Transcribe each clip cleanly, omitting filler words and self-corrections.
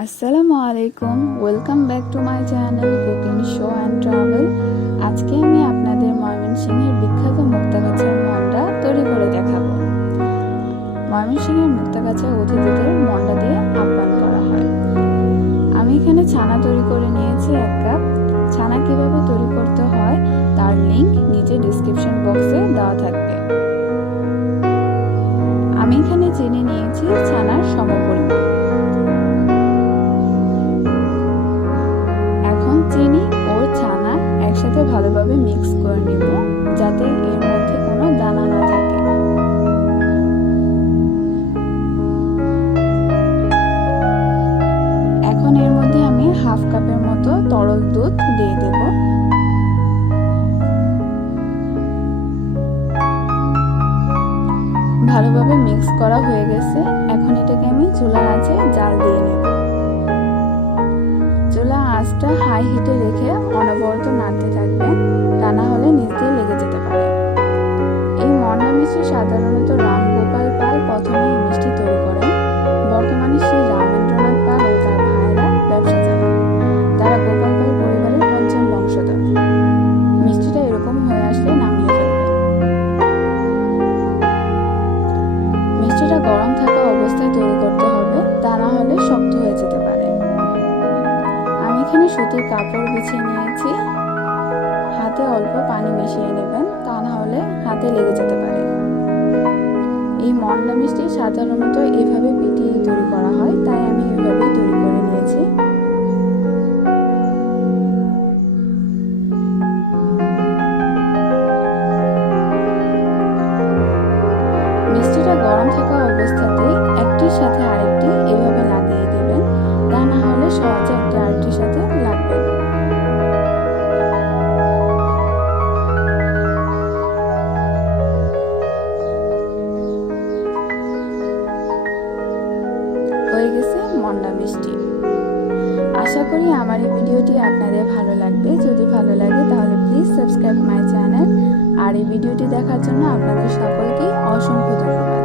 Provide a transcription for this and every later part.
আসসালামু আলাইকুম, welcome back to my channel cooking show and travel. আজকে আমি আপনাদের ময়মনসিংহের বিখ্যাত মুক্তাগাছার মন্ডা তৈরি করে দেখাবো। ময়মনসিংহের মুক্তাগাছায় অতিথিদের মন্ডা দিয়ে আপ্যায়ন করা হয়। আমি এখানে ছানা তৈরি করে নিয়েছি 1 কাপ। ছানা কিভাবে তৈরি করতে হয় তার লিংক নিচে ডিসক্রিপশন বক্সে দেওয়া থাকবে। আমি এখানে চিনি নিয়েছি ছানার সমপরিমাণ। চিনি ও ছানা একসাথে ভালোভাবে মিক্স করে নিব, যাতে এর মধ্যে কোনো দানা না থাকে। এখন এর মধ্যে আমি 1/2 কাপের মতো তরল দুধ দিয়ে দেব। ভালোভাবে মিক্স করা হয়ে গেছে। এখন এটাকে আমি চুলার আঁচে জাল দিয়ে নেব। চুলা আঁচটা হাই হিটে রেখে অনবরত নাড়তে থাকবেন, তা না হলে নিচ দিয়ে লেগে যেতে পারে। এই মন্ডা মিষ্টি সাধারণত রামগোপাল পাল প্রথমে এই মিষ্টি তৈরি করেন। বর্তমানে শ্রী রামেন্দ্রনাথ পাল ও তার ভাইয়েরা ব্যবসা চালান। তারা গোপাল পাল পরিবারের 5ম বংশধর। মিষ্টিটা এরকম হয়ে আসলে নামিয়ে ফেলবেন। মিষ্টিটা গরম থাকা অবস্থায় তৈরি করতে হবে, তা না হলে শক্ত হয়ে যেতে পারে। এখানে সুতির কাপড় বিছিয়ে নিয়েছি। হাতে অল্প পানি মিশিয়ে নেবেন, তা না হলে হাতে লেগে যেতে পারে। এই মন্ডা মিষ্টি সাধারণত এভাবে পিটিয়ে তৈরি করা হয়, তাই আমি এভাবেই তৈরি করে নিয়েছি। মিষ্টিটা গরম থাকা অবস্থাতেই একটির সাথে আরেকটি এভাবে লাগিয়ে দেবেন, তা না হলে সহজে একটি আরেকটির সাথে লাগবে। হয়ে গেছে মন্ডা মিষ্টি। আশা করি আমার এই ভিডিওটি আপনাদের ভালো লাগবে। যদি ভালো লাগে তাহলে প্লিজ সাবস্ক্রাইব মাই চ্যানেল। আর এই ভিডিওটি দেখার জন্য আপনাদের সকলকে অসংখ্য ধন্যবাদ।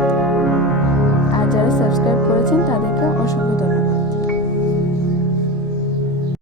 আর যারা সাবস্ক্রাইব করেছেন তাদেরকে অসংখ্য ধন্যবাদ।